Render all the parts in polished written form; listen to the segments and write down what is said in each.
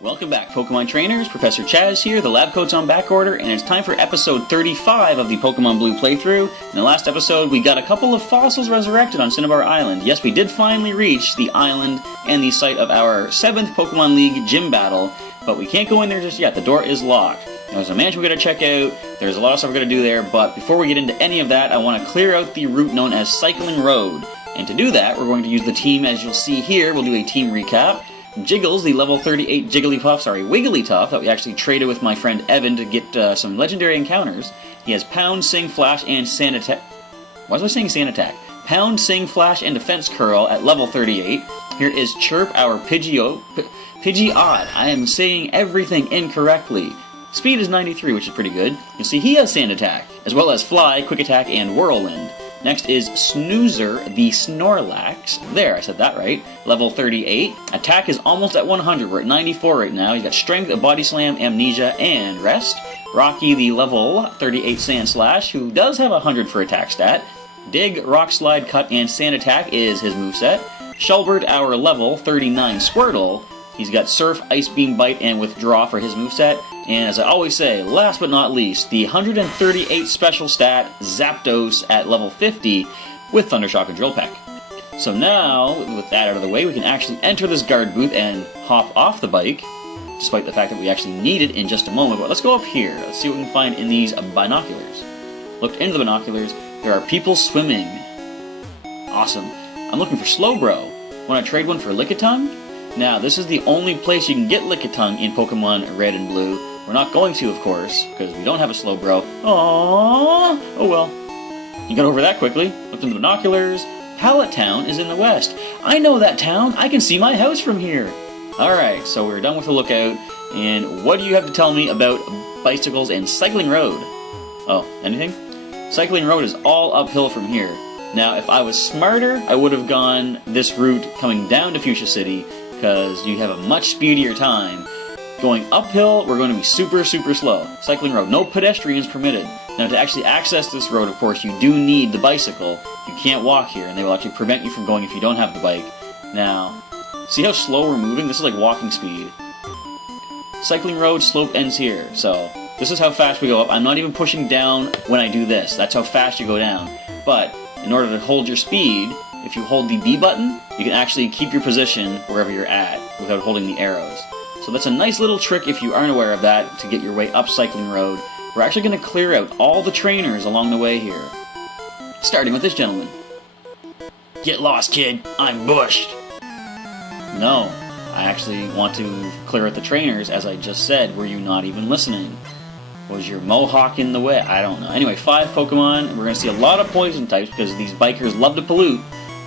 Welcome back, Pokemon trainers. Professor Chaz here. The lab coat's on back order, and it's time for episode 35 of the Pokemon Blue playthrough. In the last episode, we got a couple of fossils resurrected on Cinnabar Island. Yes, we did finally reach the island and the site of our 7th Pokemon League gym battle, but we can't go in there just yet. The door is locked. There's a mansion we gotta check out. There's a lot of stuff we're gonna do there, but before we get into any of that, I want to clear out the route known as Cycling Road. And to do that, we're going to use the team as you'll see here. We'll do a team recap. Jiggles, the level 38 Wigglytuff that we actually traded with my friend Evan to get some legendary encounters. He has Pound, Sing, Flash, and Sand Attack. Why was I saying Sand Attack? Pound, Sing, Flash, and Defense Curl at level 38. Here is Chirp, our Pidgeodd. I am saying everything incorrectly. Speed is 93, which is pretty good. You'll see he has Sand Attack, as well as Fly, Quick Attack, and Whirlwind. Next is Snoozer, the Snorlax. There, I said that right. Level 38. Attack is almost at 100. We're at 94 right now. He's got Strength, Body Slam, Amnesia, and Rest. Rocky, the level 38 Sandslash, who does have 100 for attack stat. Dig, Rock Slide, Cut, and Sand Attack is his moveset. Shellbird, our level 39 Squirtle. He's got Surf, Ice Beam, Bite, and Withdraw for his moveset. And as I always say, last but not least, the 138 special stat Zapdos at level 50 with Thundershock and Drill Peck. So now, with that out of the way, we can actually enter this guard booth and hop off the bike, despite the fact that we actually need it in just a moment. But let's go up here. Let's see what we can find in these binoculars. Looked into the binoculars. There are people swimming. Awesome. I'm looking for Slowbro. Want to trade one for Lickitung? Now, this is the only place you can get Lickitung in Pokemon Red and Blue. We're not going to, of course, because we don't have a Slowbro. Aww! Oh well. You got over that quickly. Looked in the binoculars. Pallet Town is in the west. I know that town. I can see my house from here. Alright, so we're done with the lookout. And what do you have to tell me about bicycles and Cycling Road? Oh, anything? Cycling Road is all uphill from here. Now, if I was smarter, I would have gone this route coming down to Fuchsia City, because you have a much speedier time. Going uphill, we're going to be super, super slow. Cycling Road, no pedestrians permitted. Now, to actually access this road, of course, you do need the bicycle. You can't walk here, and they will actually prevent you from going if you don't have the bike. Now, see how slow we're moving? This is like walking speed. Cycling Road, slope ends here. So, this is how fast we go up. I'm not even pushing down when I do this. That's how fast you go down. But, in order to hold your speed, if you hold the B button, you can actually keep your position wherever you're at without holding the arrows. So that's a nice little trick if you aren't aware of that to get your way up Cycling Road. We're actually going to clear out all the trainers along the way here. Starting with this gentleman. Get lost, kid. I'm bushed. No, I actually want to clear out the trainers, as I just said. Were you not even listening? Was your mohawk in the way? I don't know. Anyway, 5 Pokemon. We're going to see a lot of poison types because these bikers love to pollute.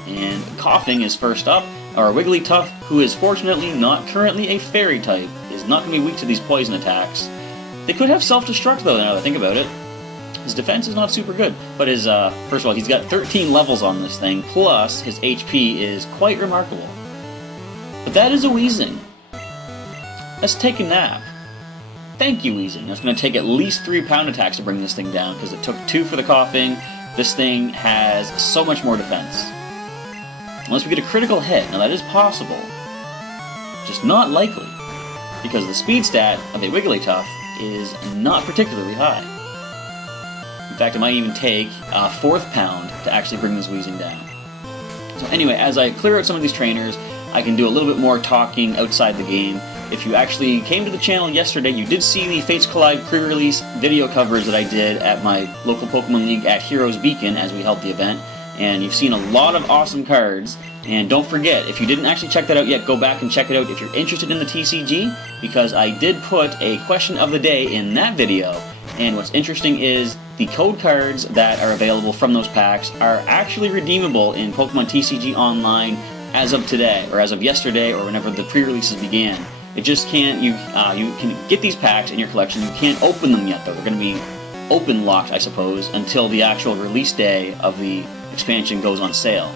And Coughing is first up. Our Wigglytuff, who is fortunately not currently a fairy type, is not going to be weak to these poison attacks. They could have self-destruct though, now that I think about it. His defense is not super good, but his, first of all, he's got 13 levels on this thing, plus his HP is quite remarkable. But that is a Weezing. Let's take a nap. Thank you, Weezing. It's going to take at least 3 pound attacks to bring this thing down, because it took 2 for the Coughing. This thing has so much more defense. Unless we get a critical hit. Now that is possible. Just not likely. Because the speed stat of a Wigglytuff is not particularly high. In fact, it might even take a 4th pound to actually bring this Weezing down. So anyway, as I clear out some of these trainers, I can do a little bit more talking outside the game. If you actually came to the channel yesterday, you did see the Fates Collide pre-release video coverage that I did at my local Pokemon League at Heroes Beacon as we held the event. And you've seen a lot of awesome cards. And don't forget, if you didn't actually check that out yet, go back and check it out if you're interested in the TCG, because I did put a question of the day in that video. And what's interesting is the code cards that are available from those packs are actually redeemable in Pokemon TCG Online as of today, or as of yesterday, or whenever the pre-releases began. It just can't, you can get these packs in your collection, you can't open them yet though. They're going to be open locked, I suppose, until the actual release day of the expansion goes on sale.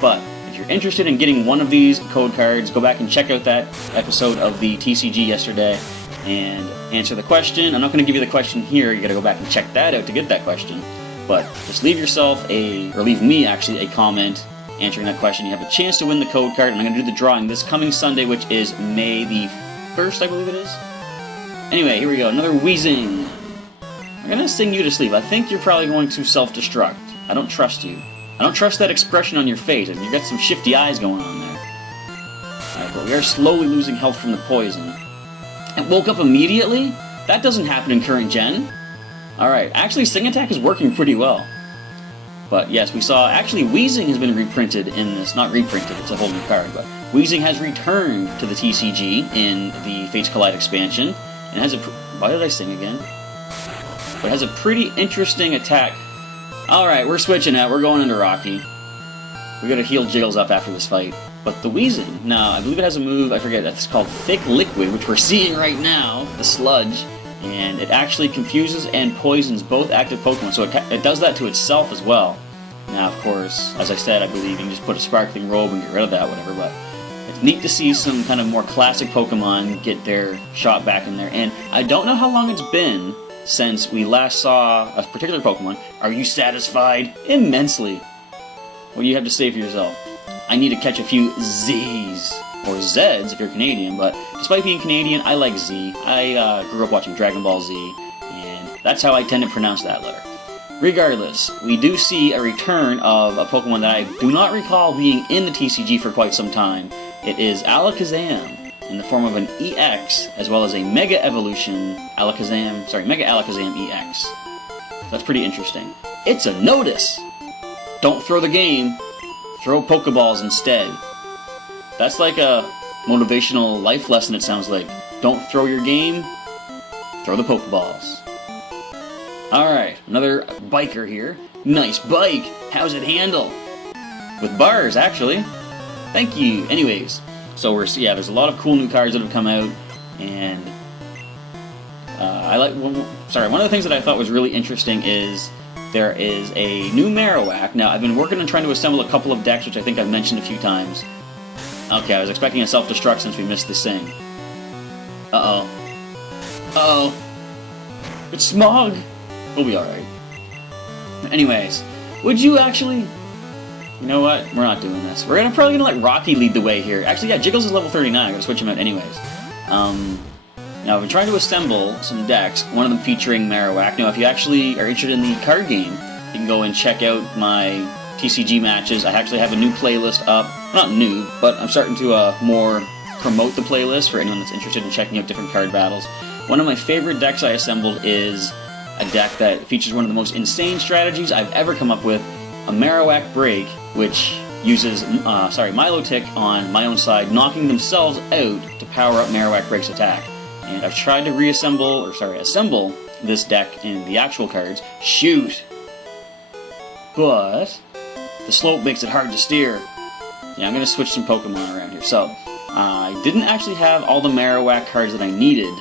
But if you're interested in getting one of these code cards, go back and check out that episode of the TCG yesterday and answer the question. I'm not going to give you the question here, you got to go back and check that out to get that question. But just leave me actually a comment answering that question. You have a chance to win the code card, and I'm going to do the drawing this coming Sunday, which is May the burst, I believe it is. Anyway, here we go. Another Weezing. I'm gonna sing you to sleep. I think you're probably going to self-destruct. I don't trust you. I don't trust that expression on your face. I mean, you've got some shifty eyes going on there. Alright, but we are slowly losing health from the poison. It woke up immediately? That doesn't happen in current gen. Alright, actually Sing Attack is working pretty well. But yes, we saw, actually Weezing has been reprinted in this, not reprinted, it's a whole new card, but Weezing has returned to the TCG in the Fates Collide expansion, and has a, why did I sing again? But it has a pretty interesting attack. Alright, we're switching out, we're going into Rocky. We gotta heal Jiggles up after this fight. But the Weezing, now, I believe it has a move, I forget, that's called Thick Liquid, which we're seeing right now, the sludge. And it actually confuses and poisons both active Pokemon, so it does that to itself as well. Now, of course, as I said, I believe you can just put a Sparkling Robe and get rid of that, whatever, but it's neat to see some kind of more classic Pokemon get their shot back in there. And I don't know how long it's been since we last saw a particular Pokemon. Are you satisfied? Immensely. What do you have to say for yourself? I need to catch a few Z's. Or Zeds if you're Canadian, but despite being Canadian, I like Z. I grew up watching Dragon Ball Z, and that's how I tend to pronounce that letter. Regardless, we do see a return of a Pokemon that I do not recall being in the TCG for quite some time. It is Alakazam, in the form of an EX, as well as a Mega Evolution Mega Alakazam EX. That's pretty interesting. It's a notice! Don't throw the game, throw Pokeballs instead. That's like a motivational life lesson, it sounds like. Don't throw your game, throw the Pokeballs. Alright, another biker here. Nice bike! How's it handle? With bars, actually. Thank you. Anyways, so there's a lot of cool new cards that have come out, and one of the things that I thought was really interesting is there is a new Marowak. Now, I've been working on trying to assemble a couple of decks, which I think I've mentioned a few times. Okay, I was expecting a self-destruct since we missed the Sing. Uh-oh. Uh-oh. It's Smog! We'll be alright. Anyways, would you actually... You know what? We're not doing this. We're probably gonna let Rocky lead the way here. Actually, yeah, Jiggles is level 39. I'm gonna switch him out anyways. Now, I've been trying to assemble some decks, one of them featuring Marowak. Now, if you actually are interested in the card game, you can go and check out my TCG matches. I actually have a new playlist up. Not new, but I'm starting to more promote the playlist for anyone that's interested in checking out different card battles. One of my favorite decks I assembled is a deck that features one of the most insane strategies I've ever come up with, a Marowak Break, which uses Milotic on my own side, knocking themselves out to power up Marowak Break's attack. And I've tried to assemble this deck in the actual cards. Shoot! But the slope makes it hard to steer. Yeah, I'm going to switch some Pokemon around here. So, I didn't actually have all the Marowak cards that I needed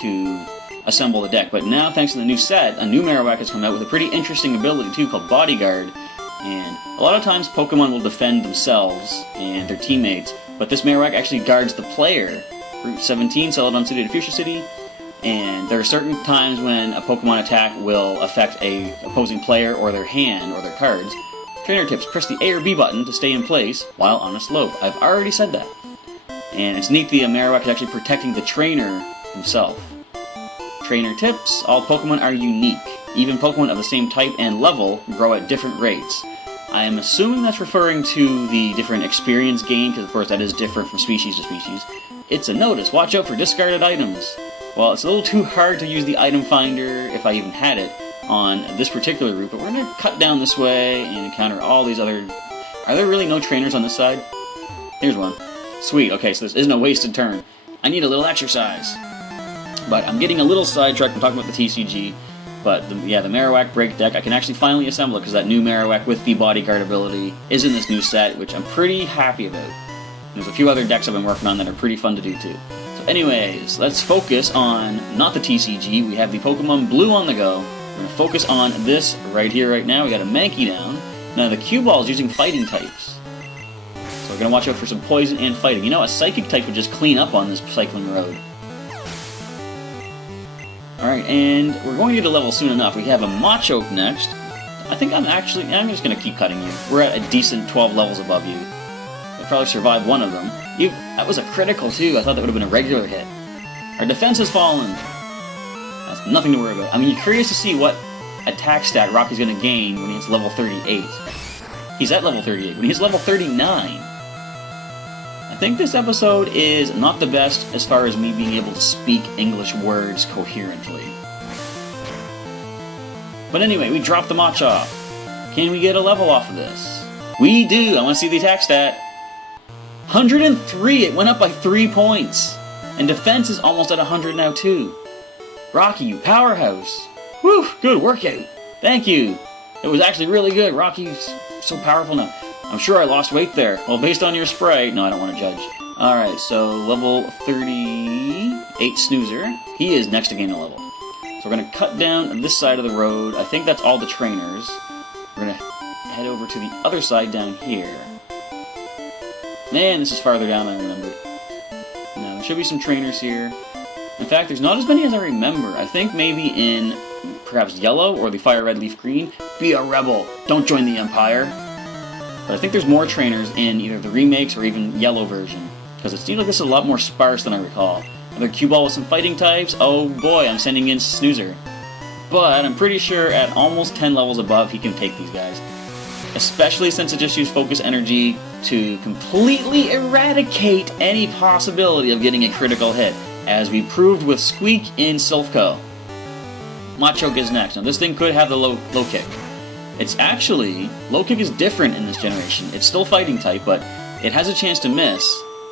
to assemble the deck, but now, thanks to the new set, a new Marowak has come out with a pretty interesting ability, too, called Bodyguard. And a lot of times, Pokemon will defend themselves and their teammates, but this Marowak actually guards the player. Route 17, Celadon City to Fuchsia City, and there are certain times when a Pokemon attack will affect a opposing player or their hand or their cards. Trainer tips, press the A or B button to stay in place while on a slope. I've already said that. And it's neat the Marowak is actually protecting the trainer himself. Trainer tips, all Pokemon are unique. Even Pokemon of the same type and level grow at different rates. I am assuming that's referring to the different experience gained, because of course that is different from species to species. It's a notice, watch out for discarded items. Well, it's a little too hard to use the item finder, if I even had it, on this particular route, but we're going to cut down this way and encounter all these other... Are there really no trainers on this side? Here's one. Sweet, okay, so this isn't a wasted turn. I need a little exercise. But I'm getting a little sidetracked, I'm talking about the TCG, but the Marowak Break deck, I can actually finally assemble it, because that new Marowak with the Bodyguard ability is in this new set, which I'm pretty happy about. There's a few other decks I've been working on that are pretty fun to do too. So anyways, let's focus on, not the TCG, we have the Pokemon Blue on the go. We're going to focus on this right here, right now. We got a Mankey down. Now the Cue Ball is using fighting types. So we're going to watch out for some poison and fighting. You know, a Psychic type would just clean up on this cycling road. Alright, and we're going to get a level soon enough. We have a Machoke next. I think I'm just going to keep cutting you. We're at a decent 12 levels above you. I'll probably survive one of them. That was a critical too. I thought that would have been a regular hit. Our defense has fallen. That's nothing to worry about. I mean, you're curious to see what attack stat Rocky's going to gain when he hits level 38. He's at level 38. When he hits level 39, I think this episode is not the best as far as me being able to speak English words coherently. But anyway, we dropped the Machop. Can we get a level off of this? We do! I want to see the attack stat. 103! It went up by 3 points! And defense is almost at 100 now too. Rocky, you powerhouse! Whew! Good workout! Thank you! It was actually really good. Rocky's so powerful now. I'm sure I lost weight there. Well, based on your sprite... No, I don't want to judge. Alright, so level 38 Snoozer. He is next to gain a level. So we're going to cut down this side of the road. I think that's all the trainers. We're going to head over to the other side down here. Man, this is farther down than I remembered. No, there should be some trainers here. In fact, there's not as many as I remember. I think maybe in perhaps Yellow or the Fire Red Leaf Green. Be a rebel. Don't join the Empire. But I think there's more trainers in either the remakes or even Yellow version. Because it seems like this is a lot more sparse than I recall. Another cue ball with some fighting types. Oh boy, I'm sending in Snoozer. But I'm pretty sure at almost 10 levels above he can take these guys. Especially since it just used focus energy to completely eradicate any possibility of getting a critical hit, as we proved with Squeak in Silphco. Machoke is next. Now this thing could have the low kick. It's actually, low kick is different in this generation. It's still fighting type, but it has a chance to miss.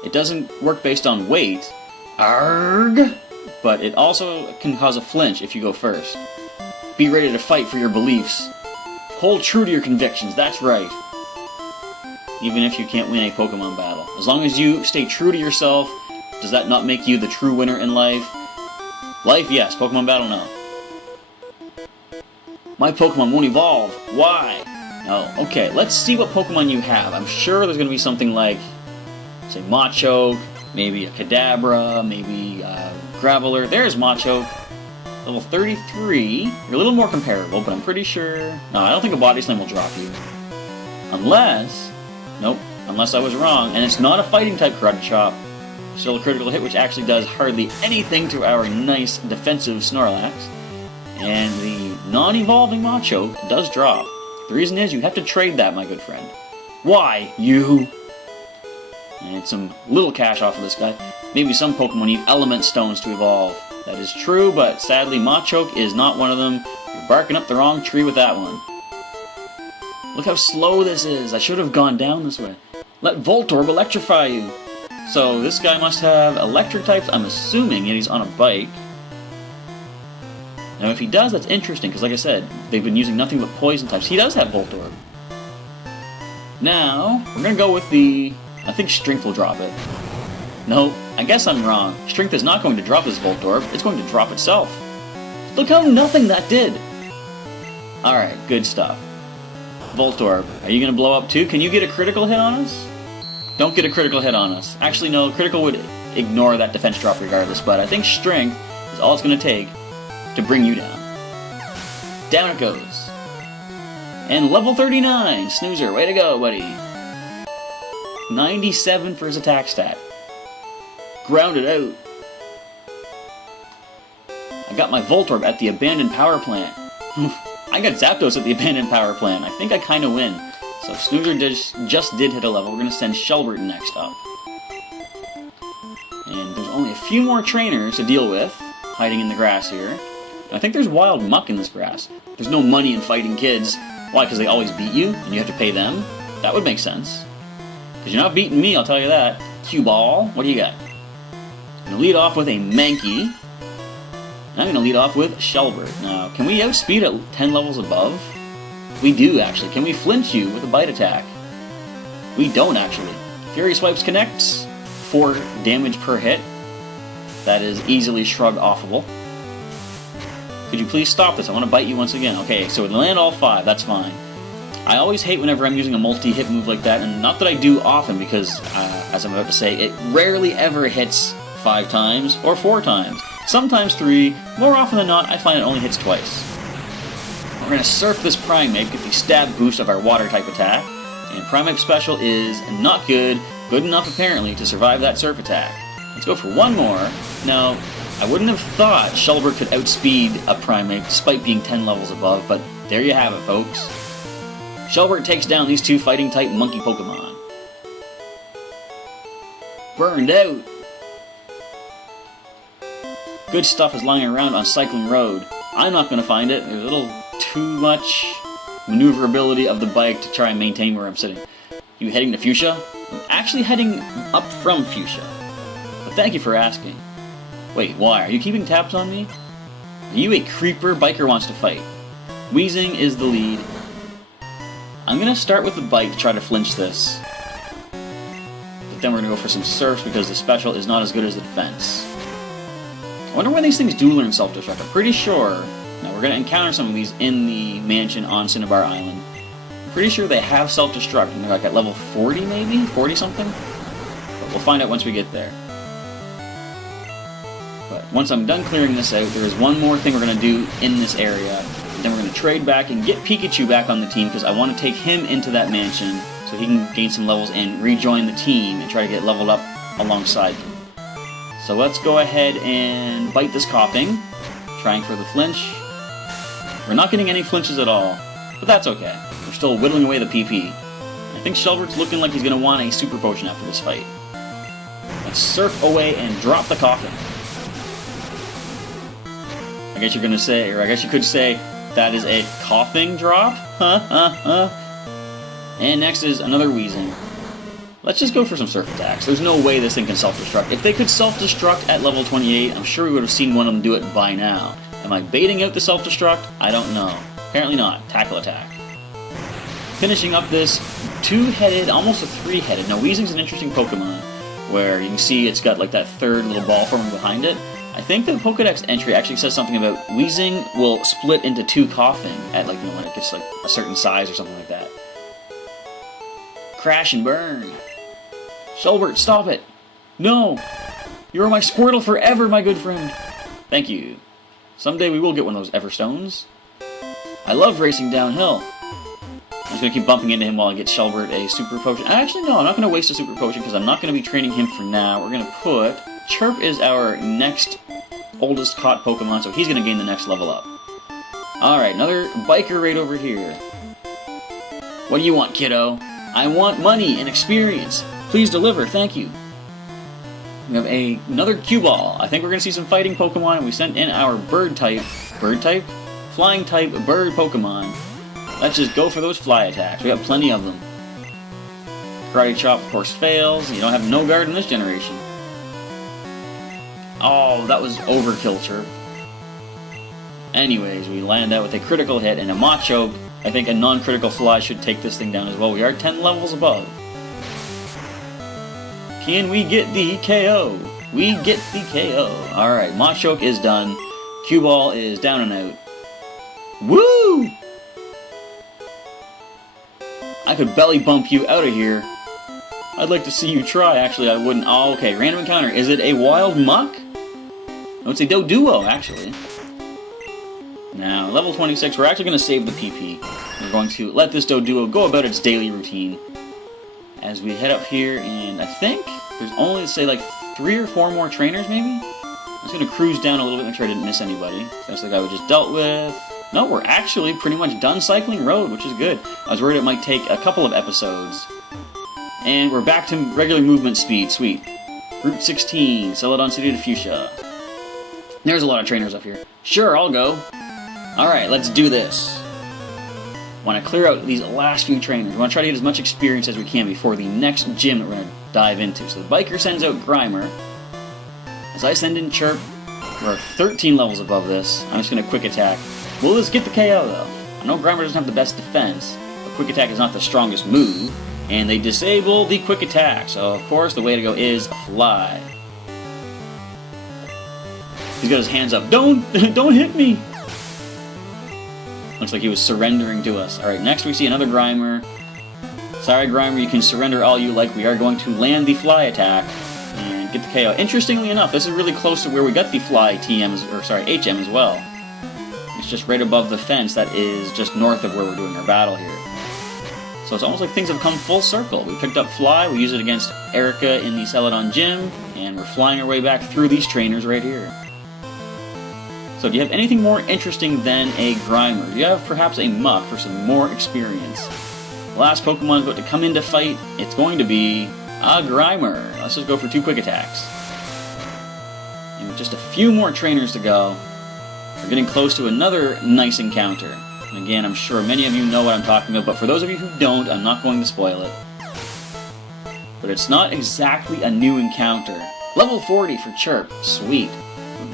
It doesn't work based on weight. Arrgh! But it also can cause a flinch if you go first. Be ready to fight for your beliefs. Hold true to your convictions, that's right. Even if you can't win a Pokemon battle. As long as you stay true to yourself, does that not make you the true winner in life? Life, yes. Pokemon battle, no. My Pokemon won't evolve. Why? No. Okay, let's see what Pokemon you have. I'm sure there's going to be something like, say, Machoke, maybe a Kadabra, maybe a Graveler. There's Machoke. Level 33. You're a little more comparable, but I'm pretty sure... No, I don't think a Body Slam will drop you. Unless... Nope. Unless I was wrong. And it's not a fighting type Karate Chop. Still a critical hit, which actually does hardly anything to our nice defensive Snorlax. And the non-evolving Machoke does drop. The reason is you have to trade that, my good friend. Why, you? And some little cash off of this guy. Maybe some Pokemon need element stones to evolve. That is true, but sadly Machoke is not one of them. You're barking up the wrong tree with that one. Look how slow this is. I should have gone down this way. Let Voltorb electrify you. So this guy must have electric types, I'm assuming, and he's on a bike. Now if he does, that's interesting, because like I said, they've been using nothing but poison types. He does have Voltorb. Now, we're going to go with the... I think Strength will drop it. No, I guess I'm wrong. Strength is not going to drop this Voltorb, it's going to drop itself. Look how nothing that did! Alright, good stuff. Voltorb, are you going to blow up too? Can you get a critical hit on us? Don't get a critical hit on us. Actually, no, critical would ignore that defense drop regardless, but I think Strength is all it's going to take to bring you down. Down it goes. And level 39, Snoozer, way to go, buddy. 97 for his attack stat. Grounded out. I got my Voltorb at the abandoned power plant. I got Zapdos at the abandoned power plant. I think I kind of win. So Snoozer just did hit a level. We're going to send Shelbert next up. And there's only a few more trainers to deal with, hiding in the grass here. And I think there's wild muck in this grass. There's no money in fighting kids. Why? Because they always beat you, and you have to pay them? That would make sense. Because you're not beating me, I'll tell you that. Cue Ball, what do you got? I'm going to lead off with a Mankey. And I'm going to lead off with Shelbert. Now, can we outspeed at 10 levels above? We do, actually. Can we flinch you with a bite attack? We don't, actually. Fury Swipes connects. 4 damage per hit. That is easily shrug-offable. Could you please stop this? I want to bite you once again. Okay, so it land all 5. That's fine. I always hate whenever I'm using a multi-hit move like that, and not that I do often, because, as I'm about to say, it rarely ever hits 5 times or 4 times. Sometimes 3. More often than not, I find it only hits twice. We're going to surf this Primeape, get the stab boost of our water-type attack, and Primeape Special is not good, good enough apparently to survive that surf attack. Let's go for one more. Now, I wouldn't have thought Shelbert could outspeed a Primeape despite being 10 levels above, but there you have it, folks. Shelbert takes down these two fighting-type monkey Pokemon. Burned out! Good stuff is lying around on Cycling Road. I'm not going to find it. There's a little too much maneuverability of the bike to try and maintain where I'm sitting. You heading to Fuchsia? I'm actually heading up from Fuchsia. But thank you for asking. Wait, why? Are you keeping tabs on me? Are you a creeper? Biker wants to fight. Weezing is the lead. I'm going to start with the bike to try to flinch this. But then we're going to go for some surfs because the special is not as good as the defense. I wonder when these things do learn self-destruct. I'm pretty sure... Now, we're going to encounter some of these in the mansion on Cinnabar Island. I'm pretty sure they have self-destruct, and they're like at level 40 maybe? 40-something? But we'll find out once we get there. But once I'm done clearing this out, there is one more thing we're going to do in this area. And then we're going to trade back and get Pikachu back on the team, because I want to take him into that mansion so he can gain some levels and rejoin the team and try to get leveled up alongside him. So let's go ahead and bite this coughing, trying for the flinch. We're not getting any flinches at all, but that's okay. We're still whittling away the PP. I think Shelbert's looking like he's going to want a Super Potion after this fight. Let's surf away and drop the coughing. I guess you're going to say, or I guess you could say, that is a coughing drop? And next is another Weezing. Let's just go for some surf attacks. There's no way this thing can self-destruct. If they could self-destruct at level 28, I'm sure we would have seen one of them do it by now. Am I baiting out the self-destruct? I don't know. Apparently not. Tackle attack. Finishing up this two-headed, almost a three-headed. Now, Weezing's an interesting Pokemon, where you can see it's got like that third little ball forming behind it. I think the Pokedex entry actually says something about Weezing will split into two coughing at like, when it gets like a certain size or something like that. Crash and burn. Shelbert, stop it! No! You are my Squirtle forever, my good friend! Thank you. Someday we will get one of those Everstones. I love racing downhill. I'm just going to keep bumping into him while I get Shelbert a Super Potion. Actually, no, I'm not going to waste a Super Potion because I'm not going to be training him for now. We're going to put... Chirp is our next oldest caught Pokemon, so he's going to gain the next level up. Alright, another biker raid over here. What do you want, kiddo? I want money and experience. Please deliver, thank you. We have another Cue-Ball. I think we're going to see some fighting Pokemon, and we sent in our Bird-type... Bird-type? Flying-type bird Pokemon. Let's just go for those fly attacks. We got plenty of them. Karate Chop, of course, fails. You don't have no guard in this generation. Oh, that was overkill, Chirp. Anyways, we land out with a critical hit and a Machoke. I think a non-critical fly should take this thing down as well. We are 10 levels above. Can we get the KO? We get the KO. Alright, Machoke is done. Cue-Ball is down and out. Woo! I could belly bump you out of here. I'd like to see you try. Actually, I wouldn't. Oh, okay. Random encounter. Is it a wild muck? No, it's a Doduo, actually. Now, level 26, we're actually going to save the PP. We're going to let this Doduo go about its daily routine. As we head up here, and I think there's only, say, like 3 or 4 more trainers, maybe? I'm just going to cruise down a little bit, make sure I didn't miss anybody. That's the guy we just dealt with. No, we're actually pretty much done Cycling Road, which is good. I was worried it might take a couple of episodes. And we're back to regular movement speed. Sweet. Route 16, Celadon City to Fuchsia. There's a lot of trainers up here. Sure, I'll go. Alright, let's do this. Want to clear out these last few trainers. We want to try to get as much experience as we can before the next gym that we're going to dive into. So the biker sends out Grimer. As I send in Chirp, we're 13 levels above this. I'm just going to quick attack. Will this get the KO, though? I know Grimer doesn't have the best defense, but quick attack is not the strongest move. And they disable the quick attack. So, of course, the way to go is fly. He's got his hands up. Don't hit me! Looks like he was surrendering to us. Alright, next we see another Grimer. Sorry, Grimer, you can surrender all you like. We are going to land the fly attack and get the KO. Interestingly enough, this is really close to where we got the fly HM as well. It's just right above the fence that is just north of where we're doing our battle here. So it's almost like things have come full circle. We picked up Fly, we used it against Erica in the Celadon gym, and we're flying our way back through these trainers right here. So do you have anything more interesting than a Grimer? Do you have perhaps a Muck for some more experience? The last Pokemon is about to come into fight. It's going to be a Grimer. Let's just go for 2 quick attacks. And with just a few more trainers to go, we're getting close to another nice encounter. And again, I'm sure many of you know what I'm talking about, but for those of you who don't, I'm not going to spoil it. But it's not exactly a new encounter. Level 40 for Chirp. Sweet.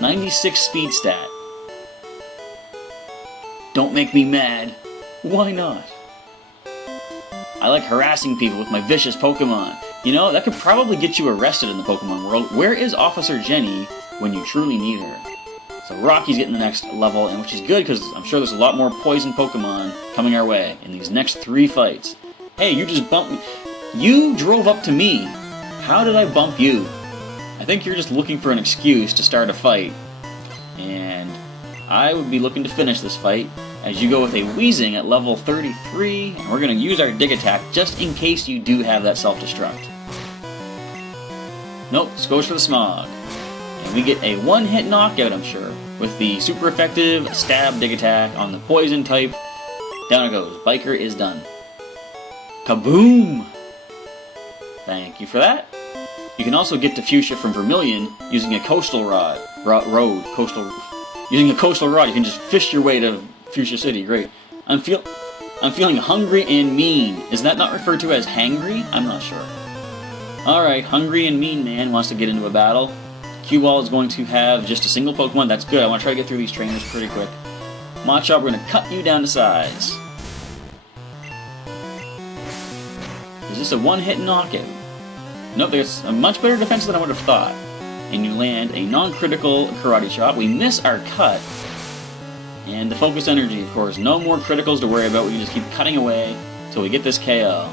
96 speed stat. Don't make me mad. Why not? I like harassing people with my vicious Pokemon. You know, that could probably get you arrested in the Pokemon world. Where is Officer Jenny when you truly need her? So Rocky's getting the next level, and which is good because I'm sure there's a lot more poison Pokemon coming our way in these next 3 fights. Hey, you just bumped me. You drove up to me. How did I bump you? I think you're just looking for an excuse to start a fight. And I would be looking to finish this fight as you go with a Weezing at level 33, and we're going to use our Dig Attack just in case you do have that self-destruct. Nope, this goes for the Smog. And we get a 1-hit knockout, I'm sure, with the super effective Stab Dig Attack on the Poison type. Down it goes. Biker is done. Kaboom! Thank you for that. You can also get to Fuchsia from Vermilion using a Coastal Rod. Using a Coastal Rod, you can just fish your way to Fuchsia City. Great. I'm feeling hungry and mean. Is that not referred to as hangry? I'm not sure. Alright, hungry and mean man wants to get into a battle. Q-Ball is going to have just a single Pokemon. That's good. I want to try to get through these trainers pretty quick. Machop, we're going to cut you down to size. Is this a 1-hit knockout? Nope, there's a much better defense than I would have thought. And you land a non-critical Karate Chop. We miss our cut. And the Focus Energy, of course. No more criticals to worry about. We can just keep cutting away until we get this KO.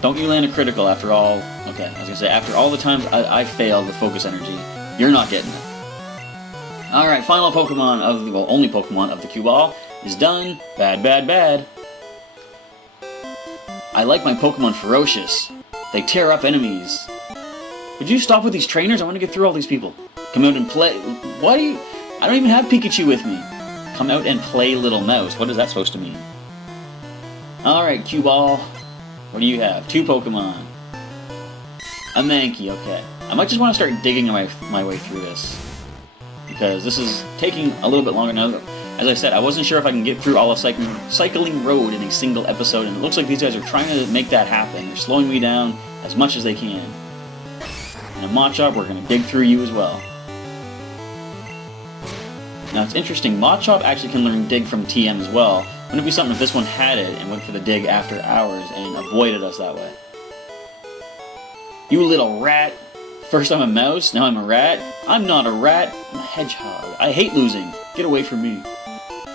Don't you land a critical after all... Okay, I was going to say, after all the times I failed with Focus Energy, you're not getting it. Alright, final Pokemon of the... Well, only Pokemon of the Q-Ball is done. Bad, bad, bad. I like my Pokemon ferocious. They tear up enemies. Would you stop with these trainers? I want to get through all these people. Come out and play... Why do you... I don't even have Pikachu with me. Come out and play, little mouse. What is that supposed to mean? Alright, Q-Ball. What do you have? 2 Pokemon. A Mankey, okay. I might just want to start digging my way through this. Because this is taking a little bit longer now. As I said, I wasn't sure if I can get through all of Cycling Road in a single episode, and it looks like these guys are trying to make that happen. They're slowing me down as much as they can. And a Machop, we're going to dig through you as well. Now it's interesting, Machop actually can learn Dig from TM as well. Wouldn't it be something if this one had it and went for the Dig after hours and avoided us that way? You little rat! First I'm a mouse, now I'm a rat? I'm not a rat, I'm a hedgehog. I hate losing. Get away from me.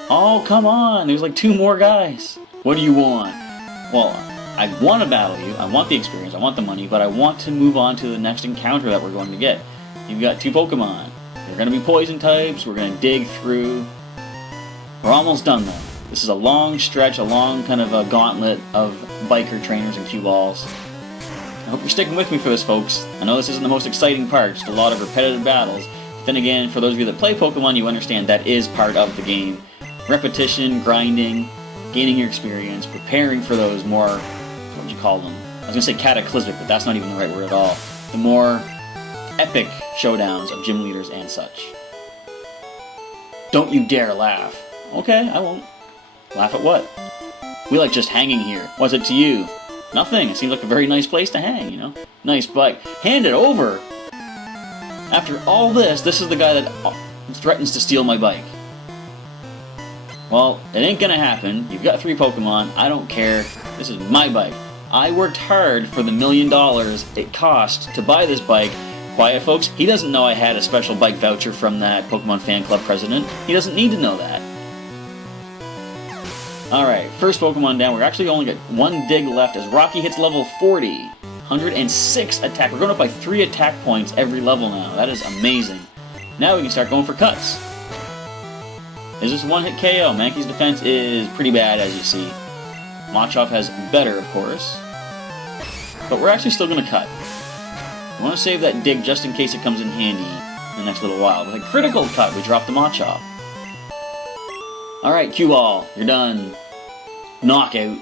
Oh, come on! There's like 2 more guys. What do you want? Well, I want to battle you, I want the experience, I want the money, but I want to move on to the next encounter that we're going to get. You've got 2 Pokemon. They're going to be poison types, we're going to dig through. We're almost done though. This is a long stretch, a long kind of a gauntlet of biker trainers and Q-Balls. I hope you're sticking with me for this, folks. I know this isn't the most exciting part, just a lot of repetitive battles. But then again, for those of you that play Pokemon, you understand that is part of the game. Repetition, grinding, gaining your experience, preparing for those more, what would you call them? I was going to say cataclysmic, but that's not even the right word at all. The more epic showdowns of gym leaders and such. Don't you dare laugh. Okay, I won't. Laugh at what? We like just hanging here. What's it to you? Nothing. It seems like a very nice place to hang, you know? Nice bike. Hand it over! After all this is the guy that threatens to steal my bike. Well, it ain't gonna happen. You've got 3 Pokemon. I don't care. This is my bike. I worked hard for the $1 million it cost to buy this bike. Quiet, folks. He doesn't know I had a special bike voucher from that Pokemon fan club president. He doesn't need to know that. Alright, first Pokemon down. We're actually only got 1 dig left as Rocky hits level 40. 106 attack. We're going up by 3 attack points every level now. That is amazing. Now we can start going for cuts. Is this 1-hit KO? Mankey's defense is pretty bad, as you see. Machop has better, of course. But we're actually still going to cut. I want to save that dig just in case it comes in handy in the next little while. With a critical cut, we drop the Machop. Alright, cue ball, you're done. Knockout.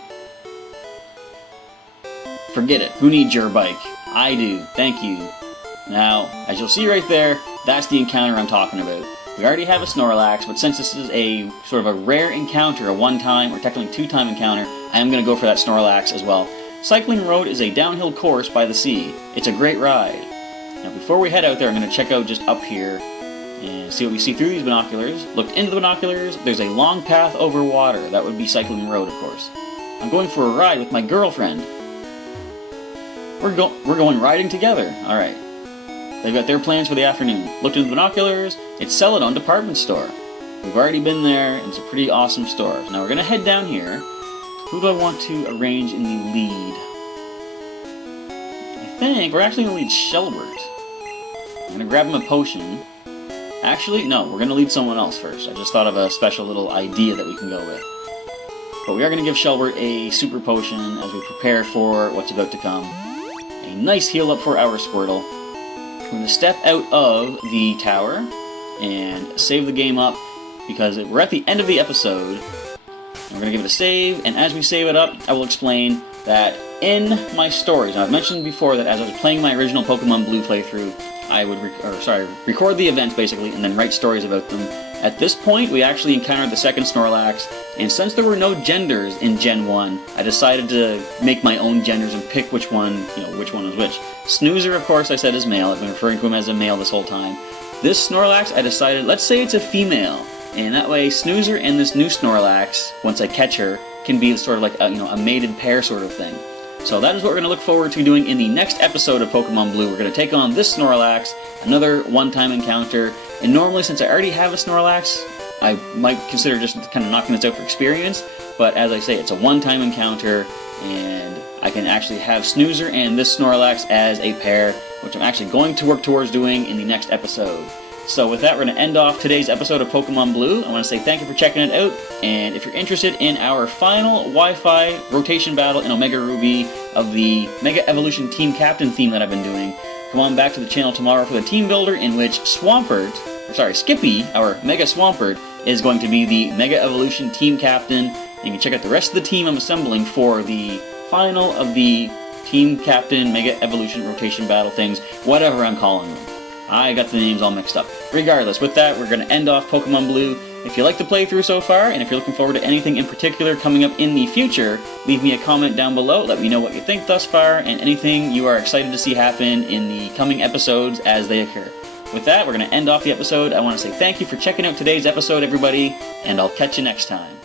Forget it. Who needs your bike? I do. Thank you. Now, as you'll see right there, that's the encounter I'm talking about. We already have a Snorlax, but since this is a sort of a rare encounter, a one-time or technically two-time encounter, I am going to go for that Snorlax as well. Cycling Road is a downhill course by the sea. It's a great ride. Now, before we head out there, I'm going to check out just up here and see what we see through these binoculars. Look into the binoculars. There's a long path over water. That would be Cycling Road, of course. I'm going for a ride with my girlfriend. We're going riding together. Alright. They've got their plans for the afternoon. Looked into the binoculars. It's Celadon Department Store. We've already been there, and it's a pretty awesome store. Now we're going to head down here. Who do I want to arrange in the lead? I think we're actually going to lead Shelbert. I'm going to grab him a potion. Actually, no, we're going to lead someone else first. I just thought of a special little idea that we can go with. But we are going to give Shelbert a super potion as we prepare for what's about to come. A nice heal up for our Squirtle. We're going to step out of the tower and save the game up because we're at the end of the episode. We're going to give it a save, and as we save it up, I will explain that in my stories, and I've mentioned before that as I was playing my original Pokemon Blue playthrough, I would record the events basically, and then write stories about them. At this point, we actually encountered the second Snorlax, and since there were no genders in Gen 1, I decided to make my own genders and pick which one was which. Snoozer, of course, I said is male. I've been referring to him as a male this whole time. This Snorlax, I decided, let's say it's a female. And that way, Snoozer and this new Snorlax, once I catch her, can be sort of like a mated pair sort of thing. So that is what we're going to look forward to doing in the next episode of Pokemon Blue. We're going to take on this Snorlax, another one-time encounter. And normally, since I already have a Snorlax, I might consider just kind of knocking this out for experience. But as I say, it's a one-time encounter, and I can actually have Snoozer and this Snorlax as a pair, which I'm actually going to work towards doing in the next episode. So with that, we're going to end off today's episode of Pokemon Blue. I want to say thank you for checking it out, and if you're interested in our final Wi-Fi rotation battle in Omega Ruby of the Mega Evolution Team Captain theme that I've been doing, come on back to the channel tomorrow for the team builder in which Skippy, our Mega Swampert, is going to be the Mega Evolution Team Captain, and you can check out the rest of the team I'm assembling for the final of the Team Captain Mega Evolution rotation battle things, whatever I'm calling them. I got the names all mixed up. Regardless, with that, we're going to end off Pokemon Blue. If you like the playthrough so far, and if you're looking forward to anything in particular coming up in the future, leave me a comment down below. Let me know what you think thus far, and anything you are excited to see happen in the coming episodes as they occur. With that, we're going to end off the episode. I want to say thank you for checking out today's episode, everybody, and I'll catch you next time.